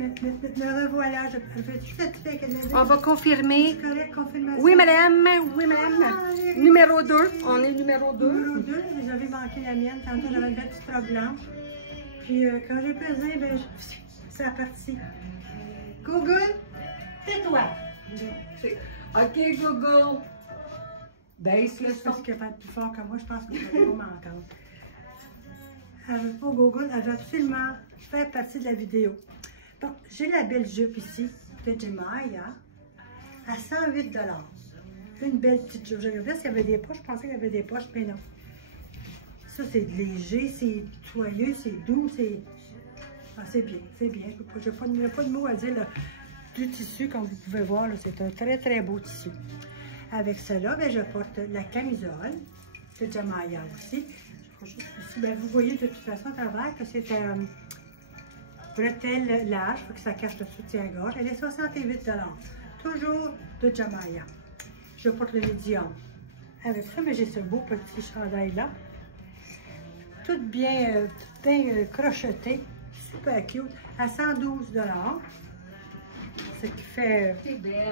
Me revoilà. On va confirmer. Correct, confirmation. Oui, madame. Oui, madame. Ah, Numéro 2. On est numéro 2. Numéro 2, j'avais manqué la mienne. Tantôt, j'avais une belle petite robe blanche. Puis quand j'ai pesé, ben, c'est parti. Google, C'est toi. OK, Google. Baisse le je son. pense qu'elle va être plus fort que moi. Je pense que je vais pas m'entendre. Pour Google, elle va absolument faire partie de la vidéo. Donc, j'ai la belle jupe ici de Jemaya à 108 $. Une belle petite jupe. Je regardais s'il y avait des poches. Je pensais qu'il y avait des poches, mais non. Ça, c'est léger, c'est soyeux, c'est doux, c'est... Ah, c'est bien, c'est bien. Je n'ai pas de mots à dire. Là. Du tissu, comme vous pouvez voir, c'est un très, très beau tissu. Avec cela, ben, je porte la camisole de Jemaya aussi. Ici, ben, vous voyez de toute façon à travers que c'est bretelle large pour que ça cache le soutien-gorge. Elle est 68 $. Toujours de Jemaya. Je porte le médium. Avec ça, mais j'ai ce beau petit chandail-là. Tout bien, crocheté. Super cute. À 112 $. Ce qui fait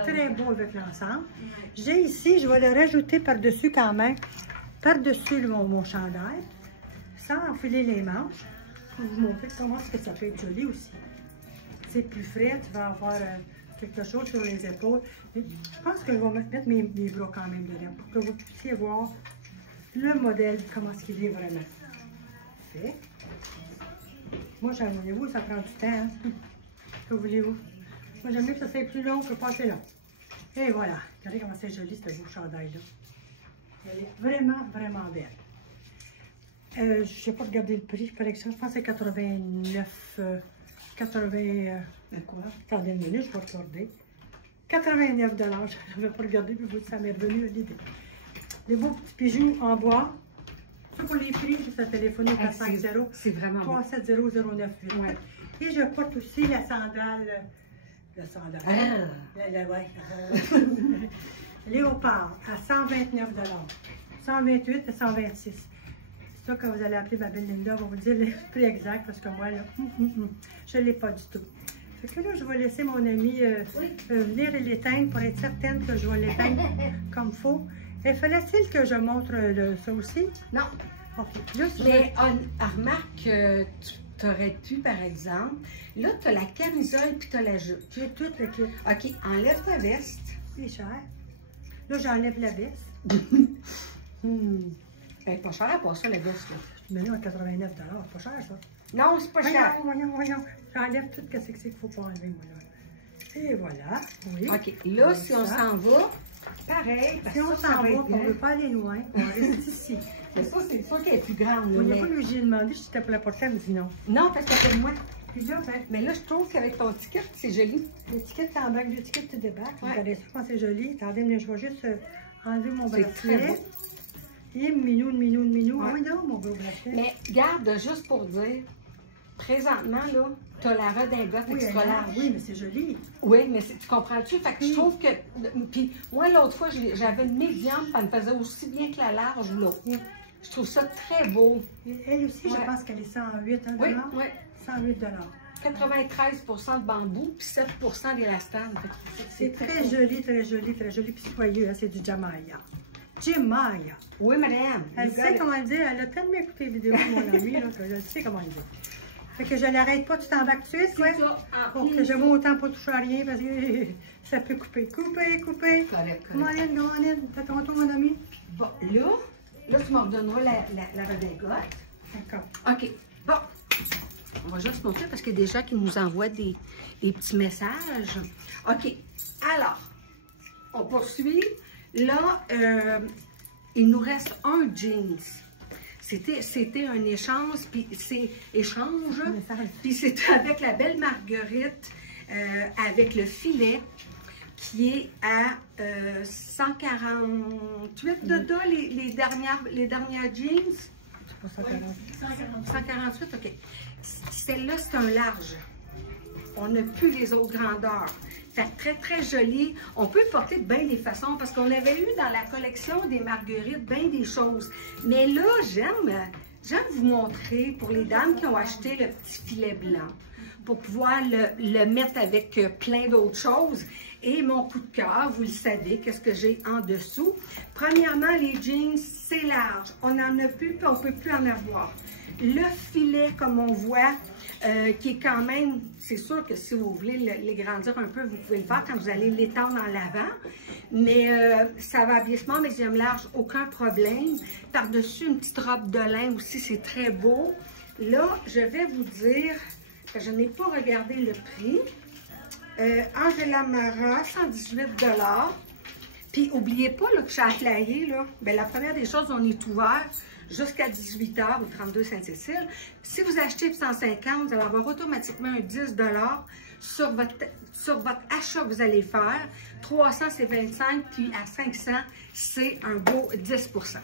très beau avec l'ensemble. J'ai ici, je vais le rajouter par-dessus quand même. Par-dessus mon chandail. Sans enfiler les manches. Pour vous montrer comment ça peut être joli aussi. C'est plus frais, tu vas avoir quelque chose sur les épaules. Je pense que je vais mettre mes bras quand même dedans pour que vous puissiez voir le modèle, comment est-ce qu'il est vraiment fait. Moi, voyez-vous, ça prend du temps. Hein? Que voulez-vous? Moi, j'aime mieux que ça soit plus long que passer long. Et voilà. Regardez comment c'est joli, ce beau chandail-là. Elle est vraiment, vraiment belle. Je n'ai pas regardé le prix par exemple. Je pense que c'est 89. 80. Quoi? Attendez une minute, je vais regarder. 89 $. Je n'avais pas regardé, puis ça m'est revenu à l'idée. Les beaux petits bijoux en bois. Ça pour les prix, juste à téléphoner à 50. C'est vraiment 370 098. Ouais. Et je porte aussi la sandale. La sandale. Léopard à 129 $. 128 et 126. Ça, quand vous allez appeler ma belle Linda, on va vous dire le prix exact parce que moi, là, je ne l'ai pas du tout. Fait que là, je vais laisser mon ami venir et l'éteindre pour être certaine que je vais l'éteindre comme il faut. Et fallait-il que je montre ça aussi? Non. OK. Juste, mais remarque que tu aurais pu, par exemple, là, tu as la camisole puis tu as la jupe. J'ai tout le kit. OK, enlève ta veste. C'est cher. Là, j'enlève la veste. Ben, pas cher, pas ça, la veste, là. Mais là, 89 $, c'est pas cher, ça. Non, c'est pas cher. Voyons. J'enlève tout ce qu'il ne faut pas enlever, moi, là. Et voilà. Oui. OK, là, si on s'en va, pareil. Si on s'en va, on ne veut pas aller loin, on reste ici. Mais ça, c'est sûr qu'elle est plus grande. On n'a pas lui, j'ai demandé si c'était pour la porter, elle me dit non. Non, parce que pour moi. Puis là, ben, mais là, je trouve qu'avec ton ticket, c'est joli. L'étiquette t'embarque, l'étiquette tu débarques. Ouais. Regardez ça, je pense que c'est joli. Attendez, mais je vais juste enlever mon C'est très beau. bracelet. Et minou. Ouais. Ah oui, non, mon beau bracelet. Mais garde, juste pour dire, présentement, là, tu as la redingote extra large. Oui, mais c'est joli. Oui, mais tu comprends-tu? Fait que je trouve que. Puis moi, l'autre fois, j'avais une médium, ça me faisait aussi bien que la large, là. Je trouve ça très beau. Et elle aussi, je pense qu'elle est 108 $. Oui. 108 $. 93 de bambou, puis 7 d'élastane. C'est très joli. Puis soyeux, hein, c'est du Jemaya. Jemaya. Oui, madame. Elle sait comment le dire. Elle a tellement écouté les vidéos de mon amie, là, que je sais comment le dire. Fait que je l'arrête pas, tu t'embarques tout de suite, quoi. Pour que je vois autant pas toucher à rien, parce que ça peut couper. Couper. Correct. Come on in. Fais ton tour, mon ami. Bon, là, tu m'en redonneras la redingote. D'accord. OK. Bon. On va juste montrer parce qu'il y a des gens qui nous envoient des petits messages. OK. Alors, on poursuit. Là, il nous reste un jeans. C'était un échange, puis c'est puis c'est avec la belle Marguerite, avec le filet, qui est à 148 les dernières jeans. 148, OK. Celle-là, c'est un large. On n'a plus les autres grandeurs. C'est très, très joli. On peut le porter de bien des façons parce qu'on avait eu dans la collection des Marguerites bien des choses. Mais là, j'aime vous montrer pour les dames qui ont acheté le petit filet blanc. pour pouvoir le mettre avec plein d'autres choses. Et mon coup de cœur, vous le savez, qu'est-ce que j'ai en dessous? Premièrement, les jeans, c'est large. On n'en a plus, puis on ne peut plus en avoir. Le filet, comme on voit, qui est quand même, c'est sûr que si vous voulez les grandir un peu, vous pouvez le faire quand vous allez l'étendre en l'avant. Mais ça va abaissement médium large, aucun problème. Par-dessus, une petite robe de lin aussi, c'est très beau. Là, je vais vous dire que je n'ai pas regardé le prix. Angela Mara, 118 $. Puis, n'oubliez pas là, que chez Atlayer, là, ben, la première des choses, on est ouvert jusqu'à 18 h au 32 Sainte-Cécile. Si vous achetez 150, vous allez avoir automatiquement un 10 $ sur votre achat que vous allez faire. 300, c'est 25, puis à 500, c'est un beau 10 %.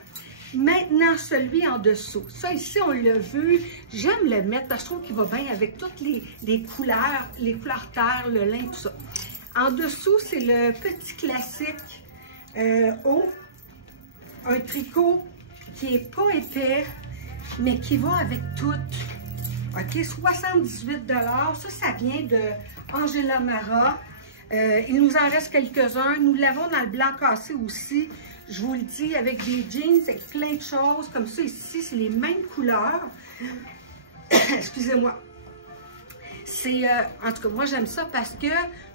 Maintenant, celui en dessous. Ça, ici, on l'a vu. J'aime le mettre parce que je trouve qu'il va bien avec toutes les couleurs terre, le lin, tout ça. En dessous, c'est le petit classique haut. Un tricot qui n'est pas épais, mais qui va avec tout. OK, 78 $. Ça vient de Angela Mara. Il nous en reste quelques-uns. Nous l'avons dans le blanc cassé aussi. Je vous le dis, avec des jeans, avec plein de choses. Comme ça, ici, c'est les mêmes couleurs. Excusez-moi. C'est, en tout cas, moi, j'aime ça parce que,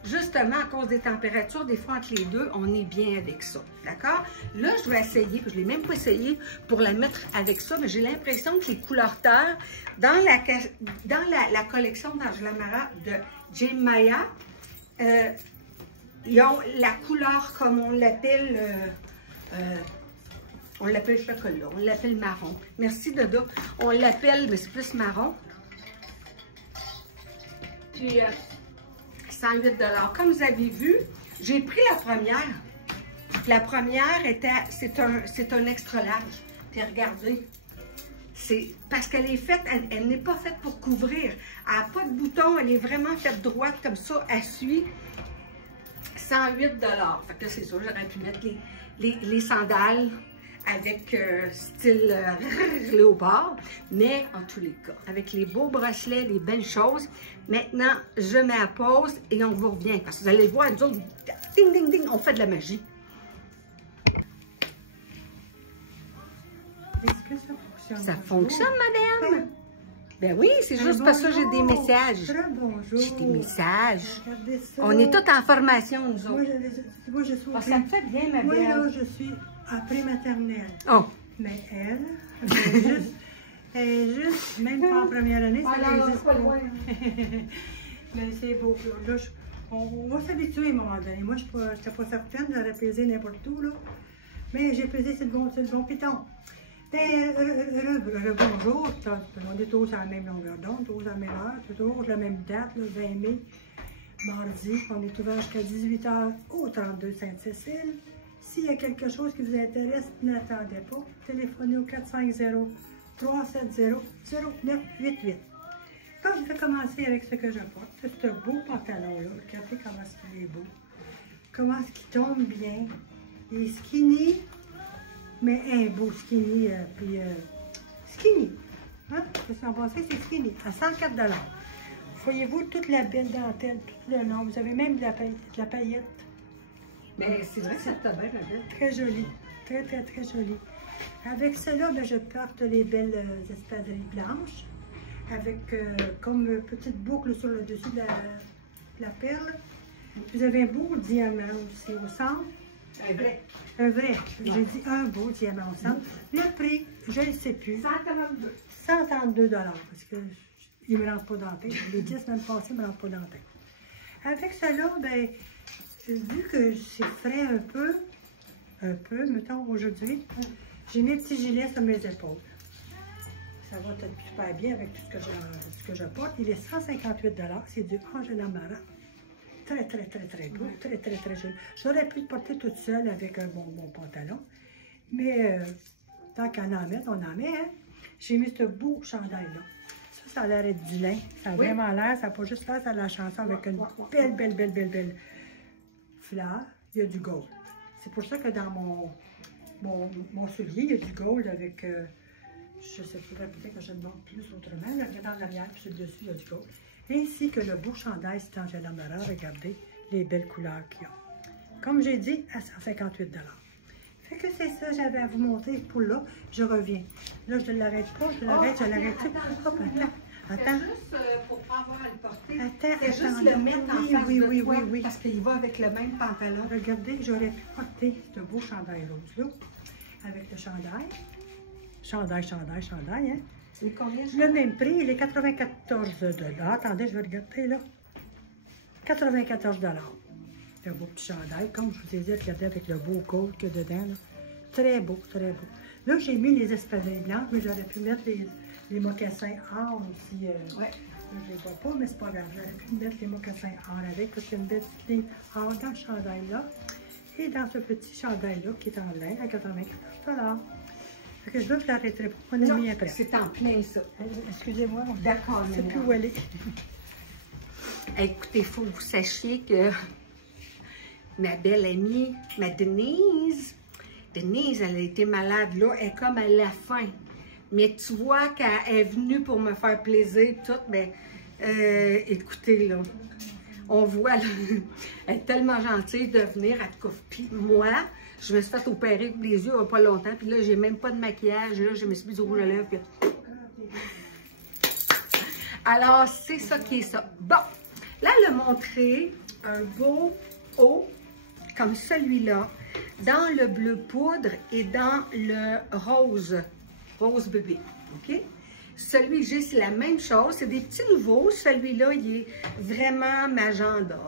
justement, à cause des températures, des fois, entre les deux, on est bien avec ça. D'accord? Là, je vais essayer, puis je ne l'ai même pas essayé pour la mettre avec ça, mais j'ai l'impression que les couleurs terre, dans la collection d'Angela Mara de Jane Maya, ils ont la couleur, comme on l'appelle, chocolat, on l'appelle marron. Merci, Dodo. On l'appelle, mais c'est plus marron. Puis, 108 $. Comme vous avez vu, j'ai pris la première. La première c'est un extra large. Puis regardez, c'est parce qu'elle est faite, elle n'est pas faite pour couvrir. Elle n'a pas de bouton, elle est vraiment faite droite comme ça, elle suit. 108 $. Fait que c'est sûr, j'aurais pu mettre les sandales avec style léopard, mais en tous les cas, avec les beaux bracelets, les belles choses. Maintenant, je mets à pause et on vous revient. Parce que vous allez voir, nous autres, ding, ding, ding, on fait de la magie. Est-ce que ça fonctionne? Ça fonctionne, madame? Ben oui, c'est juste parce que j'ai des messages. Bonjour. J'ai des messages. Regardez ça. On est tous en formation, nous autres. Moi, je suis ça me fait bien, ma belle. Moi, là, je suis en prématernelle. Oh. Mais elle est juste, même pas en première année, ça n'existe pas. Mais c'est beau. Là, on va s'habituer à un moment donné. Moi, je n'étais pas certaine, j'aurais pesé n'importe où, là. Mais j'ai pesé sur le bon piton. Ben, bonjour, on est tous à la même longueur d'onde, tous à la même heure, toujours la même date, le 20 mai, mardi. On est ouvert jusqu'à 18 h au 32 Sainte-Cécile. S'il y a quelque chose qui vous intéresse, n'attendez pas. Téléphonez au 450-370-0988. Donc, je vais commencer avec ce que je porte. C'est ce beau pantalon-là. Regardez comment il est beau. Comment est-ce qu'il tombe bien. Il est skinny, mais un beau skinny. Skinny. Hein? Qu'est-ce qu'on pense? C'est skinny. À 104 $. Voyez-vous toute la belle dentelle tout le long. Vous avez même de la paillette. Mais c'est vrai que ça te bien, ma belle. Très joli. Très, très, très joli. Avec cela, je porte les belles espadrilles blanches. Avec comme petite boucle sur le dessus de la perle. Vous avez un beau diamant aussi au centre. Un vrai. Un vrai. J'ai dit un beau diamant au centre. Le prix, je ne sais plus. 142. 132 $. Parce que il ne me rentre pas dans la tête. Les 10 semaines passées ne me rentrent pas dans la tête. Avec cela, ben, vu que c'est frais un peu, mettons, aujourd'hui, j'ai mes petits gilets sur mes épaules. Ça va être super bien avec tout ce que je porte. Il est 158 $. C'est du Angela Mara. Très, très, très, très beau. Très, très, très joli. J'aurais pu le porter toute seule avec un bon pantalon. Mais tant qu'on en met, on en met. Hein? J'ai mis ce beau chandail-là. Ça a l'air d'être du lin. Ça a vraiment l'air. Ça n'a pas juste l'air, ça a la chanson avec une belle fleur. Il y a du gold. C'est pour ça que dans mon soulier, il y a du gold avec... je sais pas, peut-être que je le montre plus autrement. Regardez en arrière, puis sur le dessus, il y a du gold. ainsi que le beau chandail Stangela Mara. Regardez les belles couleurs qu'il y a. Comme j'ai dit, à 158 $. Fait que c'est ça, j'avais à vous montrer pour là. Je reviens. Là, je ne l'arrête pas, je l'arrête, je l'arrête. Hop, attends. Juste pour pas avoir à le porter. Attends, c'est juste le mettre en face de toi, parce qu'il va avec le même pantalon. Regardez, j'aurais pu porter ce beau chandail rose-là avec le chandail. Chandail, hein? Et combien? Le même prix, il est 94 $. Attendez, je vais regarder là. 94 $. C'est un beau petit chandail, comme je vous ai dit, regardez avec le beau col qu'il y a dedans. Là. Très beau, très beau. Là, j'ai mis les espadrilles blanches, mais j'aurais pu mettre les mocassins or aussi. Ouais. Là, je ne les vois pas, mais c'est pas grave. J'aurais pu mettre les mocassins or avec, parce qu'il y a une belle petite ligne or dans le chandail-là. Et dans ce petit chandail-là, qui est en lin, à 94 $. Fait que je ne l'arrêterai pas. Mon ami est prêt. C'est en plein, ça. Excusez-moi. D'accord, je ne sais plus où aller. Écoutez, il faut que vous sachiez que ma belle amie, ma Denise, elle a été malade, là, elle est comme à la fin. Mais tu vois qu'elle est venue pour me faire plaisir, tout, mais écoutez, là, on voit, là, elle est tellement gentille de venir, elle te coiffe. Puis moi, je me suis fait opérer les yeux il n'y a pas longtemps, puis là, j'ai même pas de maquillage, là, je me suis mis du rouge à lèvres, puis... Alors, c'est ça qui est ça. Bon, là, elle a montré un beau haut, comme celui-là, dans le bleu poudre et dans le rose bébé, OK? Celui que j'ai, c'est la même chose, c'est des petits nouveaux. Celui-là, il est vraiment magenta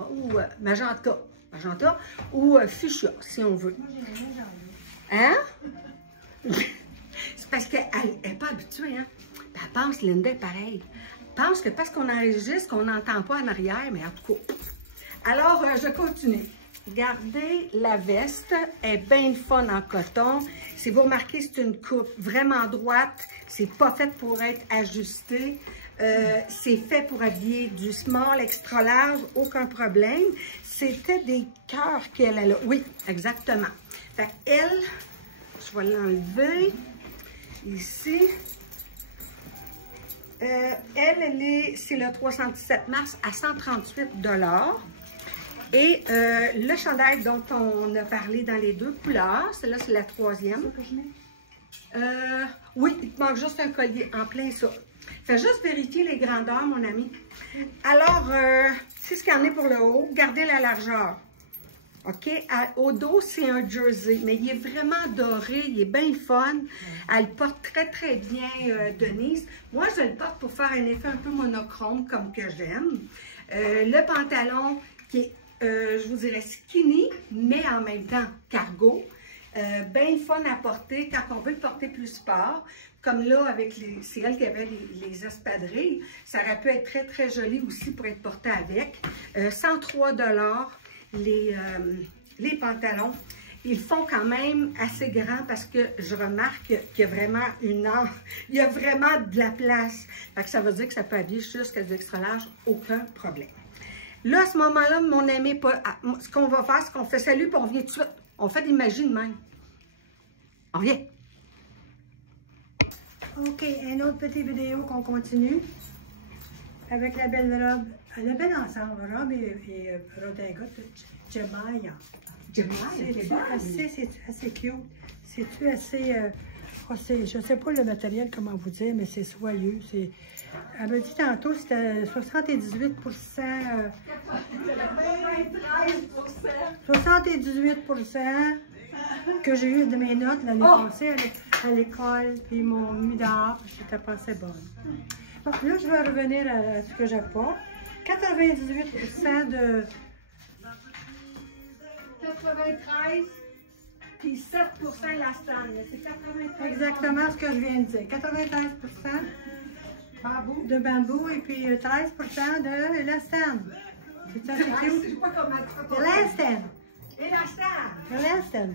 ou fuchsia, si on veut. Hein? C'est parce qu'elle n'est pas habituée, hein? Elle pense, Linda, pareil. Elle pense que parce qu'on enregistre, qu'on n'entend pas en arrière, mais en tout cas. Alors, je continue. Regardez la veste, elle est bien fun en coton. Si vous remarquez, c'est une coupe vraiment droite. C'est pas fait pour être ajusté. C'est fait pour habiller du small extra large, aucun problème. C'était des cœurs qu'elle a là. Oui, exactement. Fait qu'elle, je vais l'enlever ici. C'est le 317 mars à 138 $. Et le chandail dont on a parlé dans les deux couleurs, celle-là, c'est la troisième. Oui, il te manque juste un collier en plein ça. Fais juste vérifier les grandeurs, mon ami. Alors, c'est ce qu'il y en a pour le haut. Gardez la largeur. OK? Au dos, c'est un jersey, mais il est vraiment doré, il est bien fun. Elle porte très, très bien Denise. Moi, je le porte pour faire un effet un peu monochrome, comme que j'aime. Le pantalon qui est, je vous dirais, skinny, mais en même temps cargo. Bien fun à porter quand on veut le porter plus sport. Comme là, avec c'est elle qui avait les espadrilles. Ça aurait pu être très, très joli aussi pour être porté avec. 103 $ les pantalons. Ils font quand même assez grand parce que je remarque qu'il y a vraiment il y a vraiment de la place. Fait que ça veut dire que ça peut habiller jusqu'à du extra large, aucun problème. Là, à ce moment-là, mon ami, ce qu'on va faire, c'est qu'on fait salut puis on vient tout de suite. On fait des magies de même. On vient. OK, une autre petite vidéo qu'on continue avec la belle robe, le bel ensemble, robe et redingote de Jemaya. C'est assez cute. C'est-tu assez... je ne sais pas le matériel, comment vous dire, mais c'est soyeux. Elle m'a dit tantôt, c'était 78 78% que j'ai eu de mes notes l'année passée à l'école, puis mon nuit dehors, j'étais pas assez bonne. Donc là, je vais revenir à ce que j'apporte. 98% de... 93, puis 7% élastan. C'est 93%. Exactement ce que je viens de dire. 93% de bambou et puis 13% de élastan. C'est ça, c'est cute. Je sais pas comment tu Élastan. Élastan.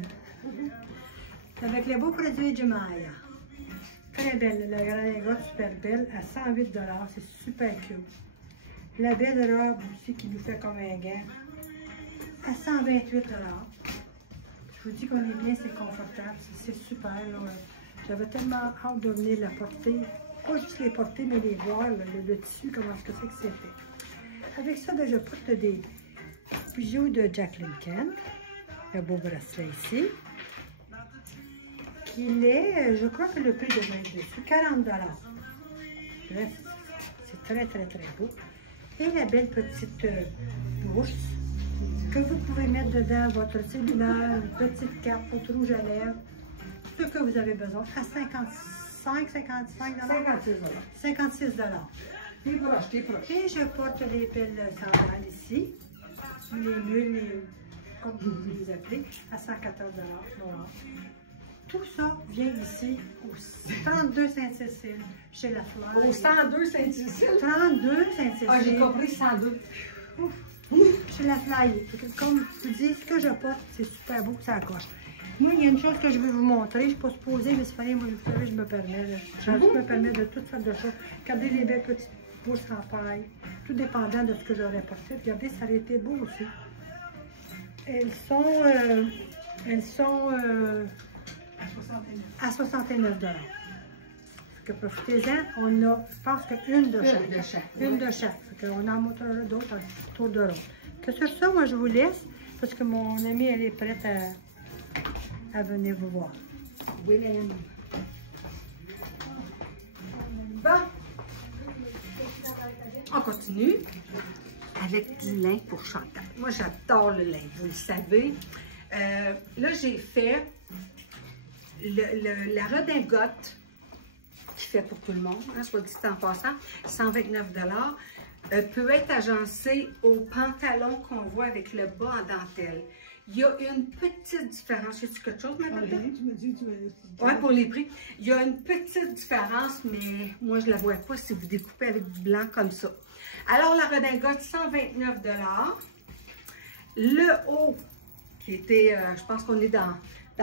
Avec les beaux produits du Maya. Très belle, la redingote super belle, à 108 $, c'est super cute. La belle robe aussi qui nous fait comme un gant, à 128 $. Je vous dis qu'on est bien, c'est confortable, c'est super. J'avais tellement hâte de venir la porter. Pas juste les porter, mais les voir, le tissu, comment est-ce que c'est que c'était. Avec ça, ben, je porte des bijoux de Jacqueline Kent. Un beau bracelet ici. Il est, je crois que le prix devrait être dessus, 40 $. C'est très, très, très beau. Et la belle petite bourse que vous pouvez mettre dedans votre cellulaire, une petite carte, votre rouge à lèvres, ce que vous avez besoin, à 55, 55 $. 56 $. T'es proche, t'es proche. Et je porte les belles sandales ici, les mules, comme vous les appelez, à 114 $. Voilà. Tout ça vient ici au 32 Sainte-Cécile, chez La Fleur. Au 102 Sainte-Cécile? 32 Sainte-Cécile. Ah, j'ai compris 102. Ouf. Chez La Fleur. Comme je vous dis, ce que je porte, c'est super beau, ça accroche. Moi, il y a une chose que je veux vous montrer. Je ne suis pas supposée, mais c'est fallait, moi, vous savez, je me permets. Je me permets de toutes sortes de choses. Regardez les belles petites bourses en paille, tout dépendant de ce que j'aurais porté. Regardez, ça aurait été beau aussi. Elles sont à 69 $. Que profitez-en, on a, je pense qu'une de chaque. Une de chaque. On en montrera d'autres autour de l'autre. Que sur ça, moi, je vous laisse, parce que mon amie, elle est prête à venir vous voir. Oui, Mélanie. Bon. On continue avec du lin pour Chantal. Moi, j'adore le lin, vous le savez. Là, j'ai fait la redingote qui fait pour tout le monde, hein, soit dit en passant, 129 $, peut être agencée au pantalon qu'on voit avec le bas en dentelle. Il y a une petite différence. Y a-t-il quelque chose, ma belle? Oui, pour les prix. Il y a une petite différence, mais moi, je ne la vois pas si vous découpez avec du blanc comme ça. Alors, la redingote, 129 $. Le haut, qui était, je pense qu'on est dans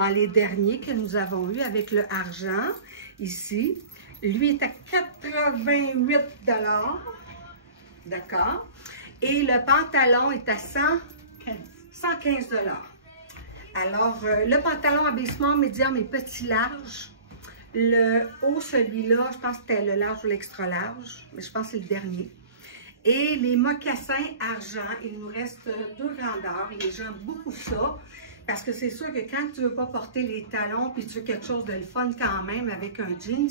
les derniers que nous avons eu avec le argent, ici. Lui est à 88 $. D'accord? Et le pantalon est à 115 $. Alors, le pantalon abaissement médium et petit large. Le haut, celui-là, je pense que c'était le large ou l'extra large, mais je pense que c'est le dernier. Et les mocassins argent, il nous reste 2 grandeurs et les gens aiment beaucoup ça. Parce que c'est sûr que quand tu ne veux pas porter les talons puis tu veux quelque chose de le fun quand même avec un jeans,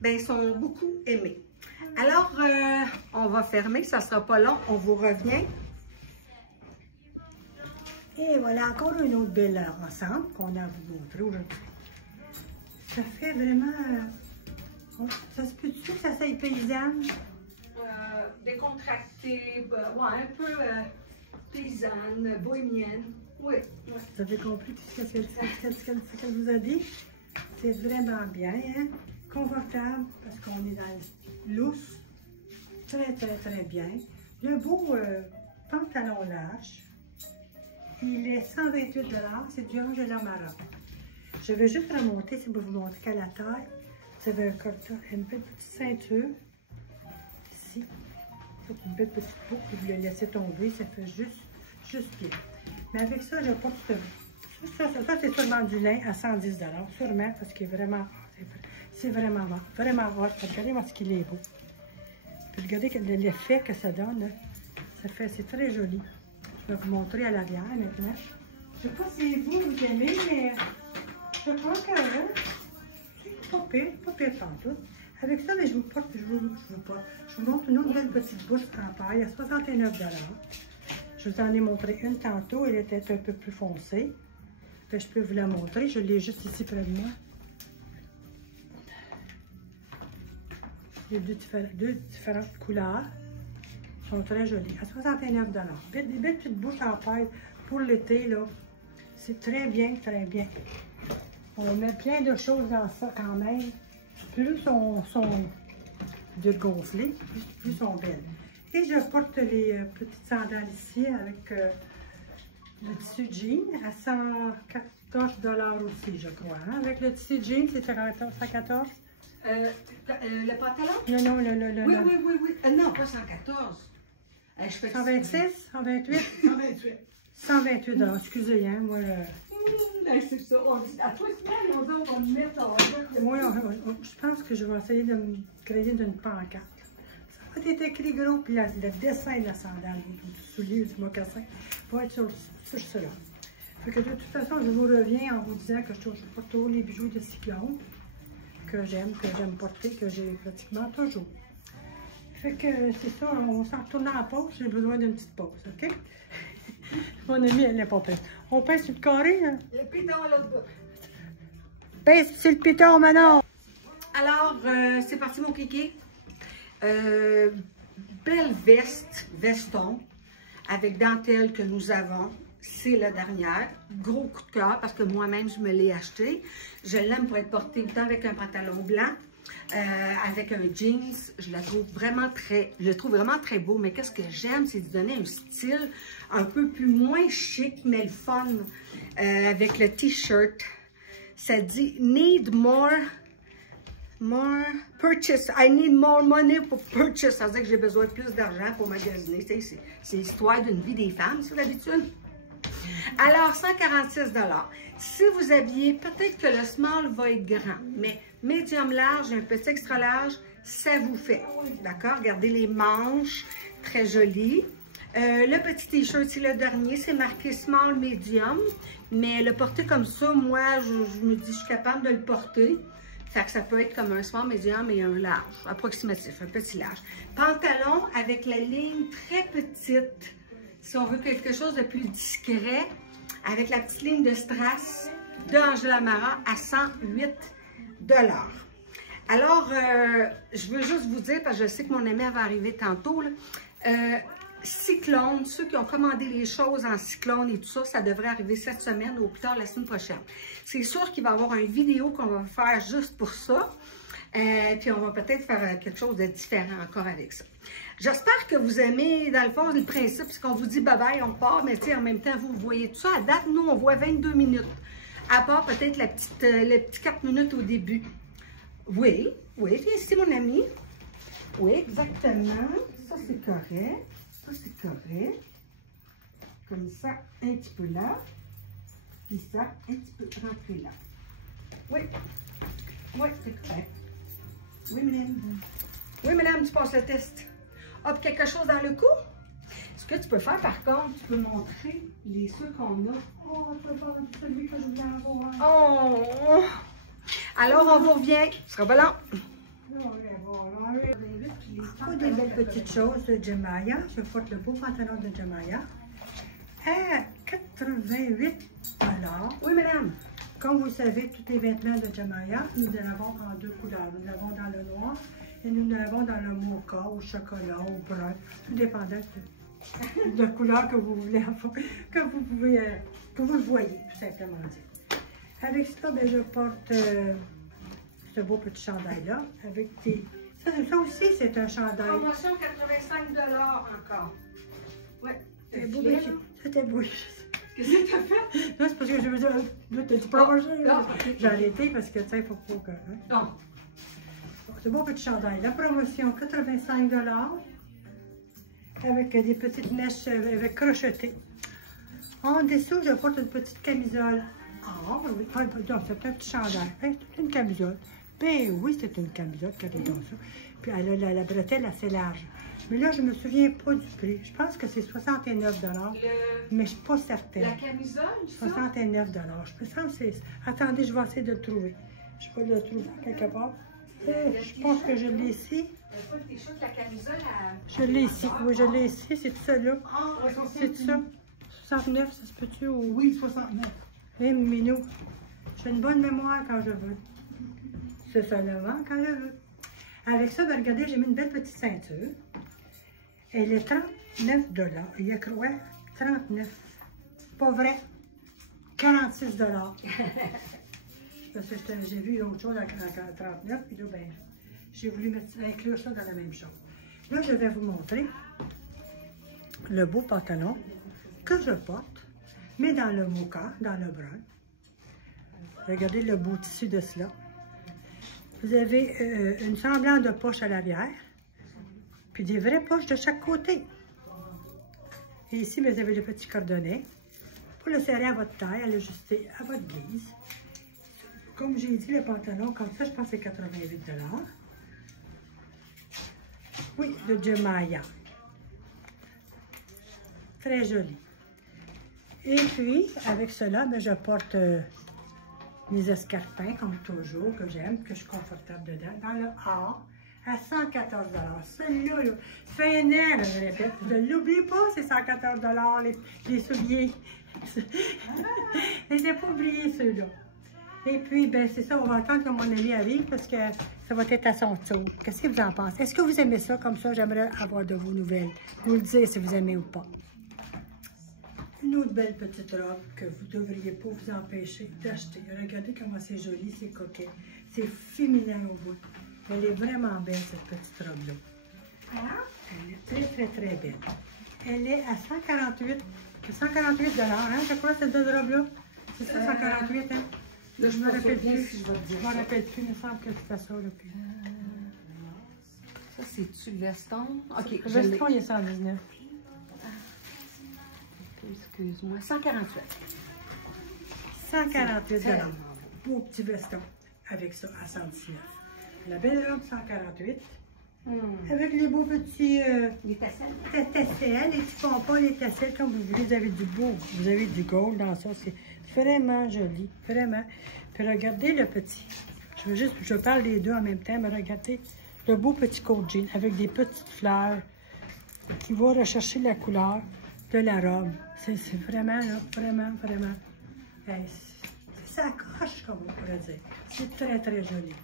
ben ils sont beaucoup aimés. Alors, on va fermer, ça ne sera pas long, on vous revient. Et voilà, encore une autre belle ensemble qu'on a à vous montrer aujourd'hui. Ça fait vraiment... ça se peut-tu que ça soit paysanne? Décontractée, ouais, un peu paysanne, bohémienne. Oui. Vous avez compris tout ce qu'elle vous a dit? C'est vraiment bien, hein? Confortable, parce qu'on est dans le lousse. Très, très, très bien. Le beau pantalon large. Il est 128 $. C'est du Angela Maroc. Je vais juste remonter, si vous montrer qu'à la taille, vous avez une petite ceinture. Ici. Une belle petite boucle, vous le laissez tomber, ça fait juste bien. Mais avec ça, je porte ça c'est sûrement du lin à 110 $, sûrement, parce qu'il est vraiment, c'est vraiment hot. Regardez-moi ce qu'il est beau. Puis regardez l'effet que ça donne, là. C'est très joli. Je vais vous montrer à l'arrière maintenant. Je ne sais pas si vous aimez, mais je crois que c'est pas pire tantôt. Avec ça, mais je vous montre une autre belle petite bourse en paille à 69 $. Je vous en ai montré une tantôt, elle était un peu plus foncée. Puis je peux vous la montrer, je l'ai juste ici près de moi. Il y a deux différentes couleurs. Elles sont très jolies. À 69 $. Des belles petites bouches en paille pour l'été, là. C'est très bien, très bien. On met plein de choses dans ça quand même. Plus sont dégonflées, plus sont belles. Et je porte les petites sandales ici avec le tissu jean à 114 $ aussi, je crois. Hein? Avec le tissu jean, c'est 114? Le pantalon? Non, Oui. Non, pas 114. Je fais 126? 128? 128. 128 $, excusez, hein, moi... c'est ça, à toi, on va me mettre en... Moi, je pense que je vais essayer de me créer d'une pancarte. Ça tout est écrit gros, puis le dessin de la sandale, du soulier ou du mocassin, va être sur cela. Fait que de toute façon, je vous reviens en vous disant que je porte toujours les bijoux de Cyclone, que j'aime porter, que j'ai pratiquement toujours. Fait que c'est ça, on s'en retourne en pause, j'ai besoin d'une petite pause, OK? Mon amie, elle est pas prête. On pèse sur le carré, hein? Le piton à l'autre bout. Pèse sur le piton, Manon! Alors, c'est parti mon kiki. Belle veston, avec dentelle que nous avons. C'est la dernière. Gros coup de cœur parce que moi-même, je me l'ai acheté. Je l'aime pour être portée autant avec un pantalon blanc, avec un jeans. Je le trouve vraiment très beau. Mais qu'est-ce que j'aime, c'est de donner un style un peu plus moins chic, mais le fun. Avec le t-shirt. Ça dit « Need more purchase. I need more money for purchase. » Ça veut dire que j'ai besoin de plus d'argent pour magasiner. C'est l'histoire d'une vie des femmes, c'est d'habitude. Alors, 146 $. Si vous habillez, peut-être que le small va être grand, mais médium large, un petit extra large, ça vous fait. D'accord? Regardez les manches, très jolies. Le petit t-shirt, c'est le dernier, c'est marqué small, medium, mais le porter comme ça, moi, je me dis, je suis capable de le porter. Fait que ça peut être comme un small, medium et un large, approximatif, un petit large. Pantalon avec la ligne très petite, si on veut quelque chose de plus discret, avec la petite ligne de strass d'Angela Mara à 108 $. Alors, je veux juste vous dire, parce que je sais que mon ami va arriver tantôt, là, Cyclone, ceux qui ont commandé les choses en Cyclone et tout ça, ça devrait arriver cette semaine ou plus tard la semaine prochaine. C'est sûr qu'il va y avoir une vidéo qu'on va faire juste pour ça. Puis on va peut-être faire quelque chose de différent encore avec ça. J'espère que vous aimez, dans le fond, le principe, c'est qu'on vous dit bye-bye, on part, mais en même temps, vous voyez tout ça. À date, nous, on voit 22 minutes. À part peut-être le petit 4 minutes au début. Oui, c'est mon ami. Oui, exactement. Ça, c'est correct. Ça, c'est correct. Comme ça, un petit peu là. Puis ça, un petit peu rentré là. Oui, c'est correct. Oui, madame. Oui, madame, tu passes le test. Hop, quelque chose dans le cou? Ce que tu peux faire, par contre, tu peux montrer les ceux qu'on a. Oh, je peux pas celui que je voulais avoir. Oh! Alors, on vous revient. Ce sera pas long. Pas des belles petites choses de Jemaya. Je porte le beau pantalon de Jemaya à 88 $. Oui, madame. Comme vous le savez, tous les vêtements de Jemaya, nous en avons en deux couleurs. Nous l'avons dans le noir et nous l'avons dans le mocha, au chocolat, au brun, tout dépendant de la couleur que vous voulez avoir, que vous le voyez, tout simplement dit. Avec ça, ben, je porte ce beau petit chandail-là, avec des... Ça aussi, c'est un chandail. Promotion 85 $ encore. Oui. C'était beau. C'était beau. Qu'est-ce que tu as fait? Non, c'est parce que je veux dire, tu dis pas J'en étais parce que, tu sais, il faut pas que... Hein? Non. C'est beau petit chandail. La promotion, 85 $, avec des petites mèches avec crochetées. En dessous, je porte une petite camisole. Ah, oui. Ah, non, c'est un petit chandail. Hein, c'est une camisole. Ben oui, c'est une camisole, regardez donc ça. Puis elle a la bretelle assez large. Mais là, je ne me souviens pas du prix. Je pense que c'est 69 $, mais je ne suis pas certaine. La camisole, ça? 69 $. Je me sens que c'est... Attendez, je vais essayer de le trouver. Je ne sais pas le trouver quelque part. Je pense que je l'ai ici. Pas le t-shirt, la camisole à... Je l'ai ici. Oui, je l'ai ici. C'est tout ça là. C'est ça. 69, ça se peut-tu? Ou... Oui, 69. Eh, minou. J'ai une bonne mémoire quand je veux. C'est seulement quand je veux. Avec ça, ben, regardez, j'ai mis une belle petite ceinture. Elle est 39 $. Il y a quoi? 39. Pas vrai. 46 $. Parce que j'ai vu autre chose à 39, puis là, ben, j'ai voulu inclure ça dans la même chose. Là, je vais vous montrer le beau pantalon que je porte, mais dans le mocha, dans le brun. Regardez le beau tissu de cela. Vous avez une semblante de poche à l'arrière, puis des vraies poches de chaque côté. Et ici, vous avez le petit cordonnet pour le serrer à votre taille, à l'ajuster à votre guise. Comme j'ai dit, le pantalon, comme ça, je pense que c'est 88 $. Oui, de Jemaya. Très joli. Et puis, avec cela, ben, je porte mes escarpins, comme toujours, que j'aime, que je suis confortable dedans, dans le or, à 114 $. Celui-là, là, ça fait un an, là, je répète. Je ne l'oublie pas, c'est 114 $, les souliers. Je ne les ai pas oubliés, ceux-là. Et puis, ben c'est ça, on va attendre que mon ami arrive parce que ça va être à son tour. Qu'est-ce que vous en pensez? Est-ce que vous aimez ça comme ça? J'aimerais avoir de vos nouvelles. Vous le dire si vous aimez ou pas. Une autre belle petite robe que vous ne devriez pas vous empêcher d'acheter. Regardez comment c'est joli, c'est coquet. C'est féminin au bout. Elle est vraiment belle, cette petite robe-là. Elle est très, très, très belle. Elle est à 148 $, hein? Je crois, cette belle robe-là. C'est ça, 148, hein? Là, je me rappelle plus. Si je me rappelle plus, il me semble que c'était ça. Là, puis. Ça, c'est-tu le veston? OK. Le veston, il est 119. Excuse-moi. 148. 148 $. Beau petit veston. Avec ça, à 119. La belle robe, 148. Avec les beaux petits les tasselles. Tasselles, les petits pompons, les tasselles, comme vous voulez. Vous avez du beau. Vous avez du gold dans ça. C'est vraiment joli. Vraiment. Puis regardez le petit. Je parle des deux en même temps, mais regardez le beau petit coat jean avec des petites fleurs qui vont rechercher la couleur de la robe. C'est vraiment, là, vraiment, vraiment. Ça accroche, comme on pourrait dire. C'est très, très joli.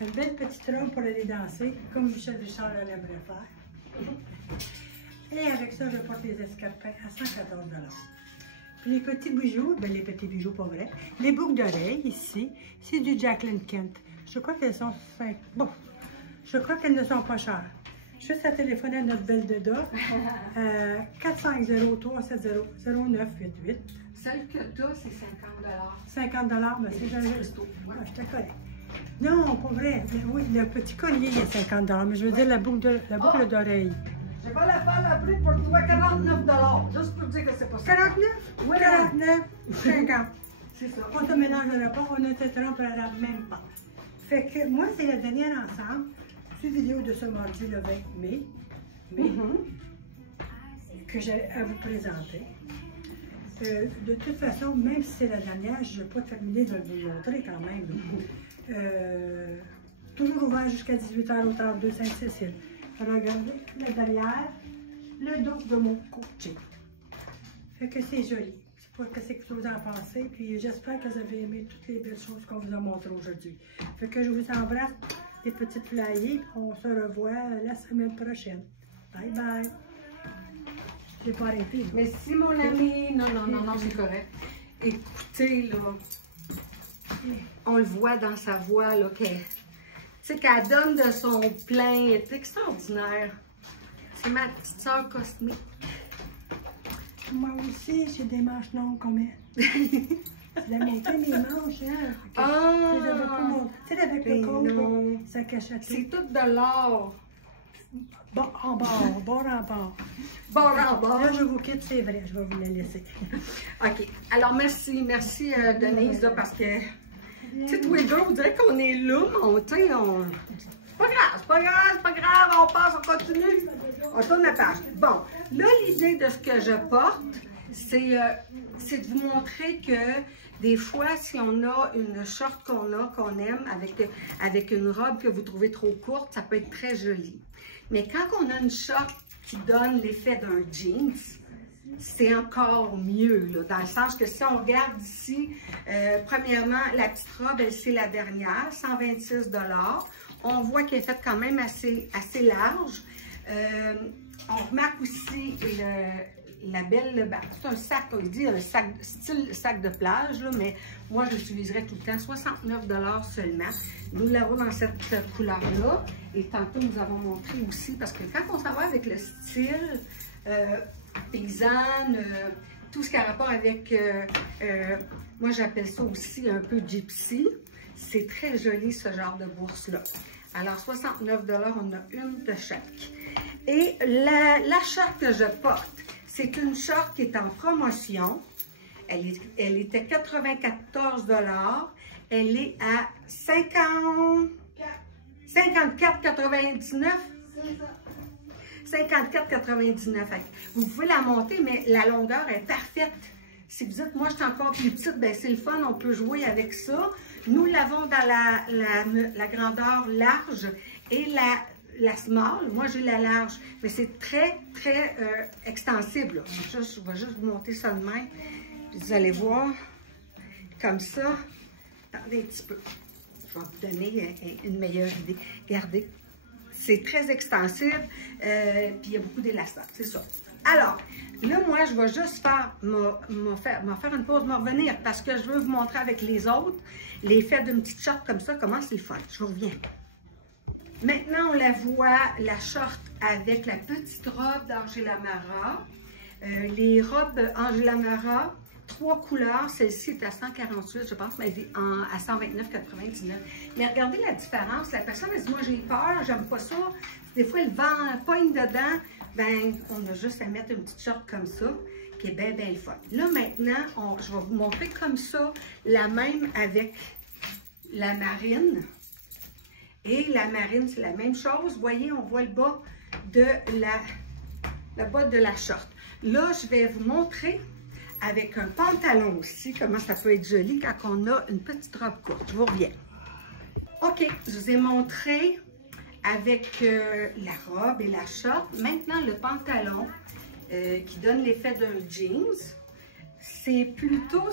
Une belle petite robe pour aller danser, comme Michel Richard l'aimerait faire. Et avec ça, je porte les escarpins à 114 $. Puis les petits bijoux, ben les petits bijoux pas vrai. Les boucles d'oreilles, ici, c'est du Jacqueline Kent. Je crois qu'elles sont 5. Bon, je crois qu'elles ne sont pas chères. Juste à téléphoner à notre belle Deda. 450-370-0988. Celle que tu as, c'est 50 $. 50 $, ben c'est juste. Je te connais. Non, pas vrai. Mais oui, le petit collier il est 50 $, mais je veux dire la boucle d'oreille. Je vais la faire la prix pour toi 49 $. Juste pour dire que c'est pas ça. 49? Oui, 49, 50. C'est ça. On ne se mélangera pas, on ne se trompera même pas. Fait que moi, c'est la dernière ensemble. C'est une vidéo de ce mardi, le 20 mai. Que j'ai à vous présenter. De toute façon, même si c'est la dernière, je ne vais pas terminer de vous montrer quand même. Toujours ouvert jusqu'à 18 h au 32 Sainte-Cécile. Regardez le derrière, le dos de mon coaching. Fait que c'est joli. Je ne sais pas ce que vous en pensez. Puis j'espère que vous avez aimé toutes les belles choses qu'on vous a montrées aujourd'hui. Fait que je vous embrasse, les petites flyers. On se revoit la semaine prochaine. Bye bye. Je n'ai pas arrêté. Merci mon ami. Non, c'est correct. Écoutez, là, on le voit dans sa voix, là, qu'elle donne de son plein. Elle est extraordinaire. C'est ma petite sœur cosmique. Moi aussi, j'ai des manches longues comme elle. Je l'ai montré mes manches, hein. Tu sais, avec le cône, ça cache à tout. C'est tout de l'or. Bon, en bord, bord en bord. Bord en bord. Là, je vous quitte, c'est vrai, je vais vous la laisser. OK. Alors, merci Denise, là, parce que, tu sais, tous les deux, on dirait qu'on est là, mais tu sais, c'est pas grave, on passe, on continue. On tourne la page. Bon, là, l'idée de ce que je porte, c'est de vous montrer que des fois, si on a une short qu'on aime, avec une robe que vous trouvez trop courte, ça peut être très joli. Mais quand on a une short qui donne l'effet d'un jeans, c'est encore mieux, là, dans le sens que si on regarde ici, premièrement, la petite robe, c'est la dernière, 126 $. On voit qu'elle est faite quand même assez large. On remarque aussi la belle, c'est un sac, on dit, un sac, style sac de plage, là, mais moi, je l'utiliserais tout le temps, 69 $ seulement. Nous l'avons dans cette couleur-là. Et tantôt, nous avons montré aussi, parce que quand on s'en va avec le style paysanne, tout ce qui a rapport avec, moi, j'appelle ça aussi un peu gypsy. C'est très joli, ce genre de bourse-là. Alors, 69 $, on a une de chaque. Et la short que je porte, c'est une short qui est en promotion. Elle était 94 $. Elle est à 54,99 $. 54,99. Vous pouvez la monter, mais la longueur est parfaite. Si vous dites, moi, je suis encore plus petite, ben c'est le fun, on peut jouer avec ça. Nous l'avons dans la grandeur large et la small. Moi, j'ai la large, mais c'est très, très extensible. Je vais juste vous monter ça de même. Puis vous allez voir, comme ça. Attendez un petit peu. Je vais vous donner une meilleure idée. Regardez, c'est très extensible, puis il y a beaucoup d'élastique, c'est ça. Alors, là, moi, je vais juste faire une pause, me revenir, parce que je veux vous montrer avec les autres l'effet d'une petite short comme ça, comment c'est le fun. Je reviens. Maintenant, on la voit, la short avec la petite robe d'Angela Mara. Les robes Angela Mara, 3 couleurs, celle-ci est à 148, je pense, mais elle est à 129,99. Mais regardez la différence. La personne, elle dit, moi, j'ai peur, j'aime pas ça. Des fois, le vent pogne dedans. Ben, on a juste à mettre une petite short comme ça, qui est bien, bien le fun. Là, maintenant, je vais vous montrer comme ça, la même avec la marine. Et la marine, c'est la même chose. Vous voyez, on voit le bas de la short. Là, je vais vous montrer avec un pantalon aussi, comment ça peut être joli quand on a une petite robe courte. Je vous reviens. OK, je vous ai montré avec la robe et la short. Maintenant, le pantalon qui donne l'effet d'un jeans. C'est plutôt,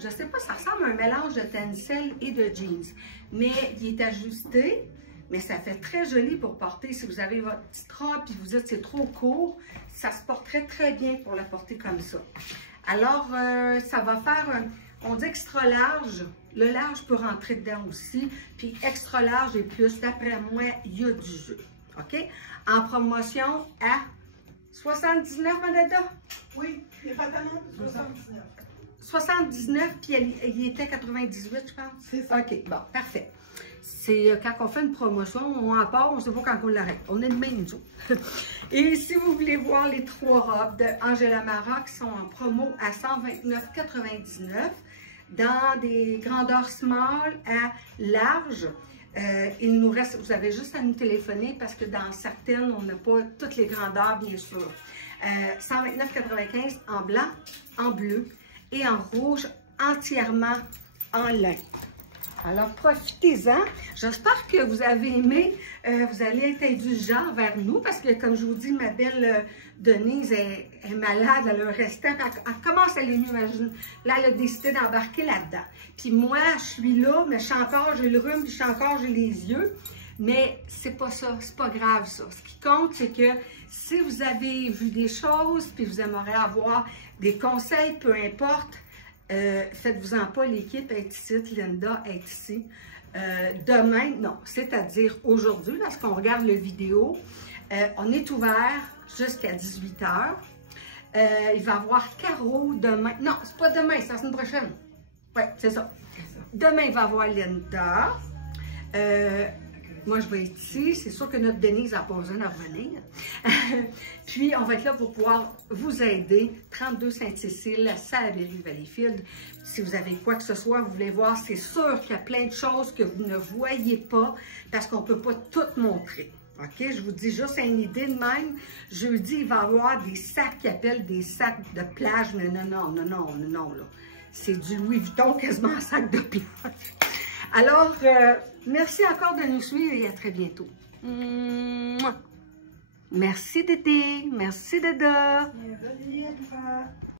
je ne sais pas, ça ressemble à un mélange de tencel et de jeans. Mais il est ajusté, mais ça fait très joli pour porter. Si vous avez votre petite robe et vous dites c'est trop court, ça se porterait très bien pour la porter comme ça. Alors, ça va faire, on dit extra large. Le large peut rentrer dedans aussi. Puis extra large et plus, d'après moi, il y a du jeu. OK? En promotion à 79, Madada? Oui, les pantalons, 79. 79, puis il était 98, je pense. C'est ça. OK, bon, parfait. C'est quand on fait une promotion, on en part, on ne sait pas quand on l'arrête. On est le même jour. Et si vous voulez voir les 3 robes de Angela Mara qui sont en promo à 129,99 dans des grandeurs small à large, il nous reste, vous avez juste à nous téléphoner parce que dans certaines, on n'a pas toutes les grandeurs, bien sûr. 129,95 en blanc, en bleu et en rouge, entièrement en lin. Alors, profitez-en. J'espère que vous avez aimé. Vous allez être indulgents vers nous parce que, comme je vous dis, ma belle Denise est malade. Elle a un restant. Elle commence à l'imaginer. Là, elle a décidé d'embarquer là-dedans. Puis moi, je suis là, mais je suis encore, j'ai le rhume, puis je suis encore, j'ai les yeux. Mais c'est pas ça, c'est pas grave ça. Ce qui compte, c'est que si vous avez vu des choses, puis vous aimeriez avoir des conseils, peu importe, faites-vous-en pas, l'équipe est ici, Linda est ici. Demain, non, c'est-à-dire aujourd'hui, lorsqu'on regarde la vidéo, on est ouvert jusqu'à 18 h. Il va y avoir Caro demain. Non, c'est pas demain, c'est la semaine prochaine. Oui, c'est ça. Demain, il va y avoir Linda. Moi, je vais être ici. C'est sûr que notre Denise n'a pas besoin de revenir. Puis, on va être là pour pouvoir vous aider. 32 Sainte-Cécile, Salaberry-Valleyfield. Si vous avez quoi que ce soit, vous voulez voir, c'est sûr qu'il y a plein de choses que vous ne voyez pas parce qu'on ne peut pas tout montrer. OK? Je vous dis juste une idée de même. Jeudi, il va y avoir des sacs qui appellent des sacs de plage. Mais non, là. C'est du Louis Vuitton, quasiment un sac de plage. Alors, merci encore de nous suivre et à très bientôt. Merci Dédé, merci Dada. Bienvenue à toi.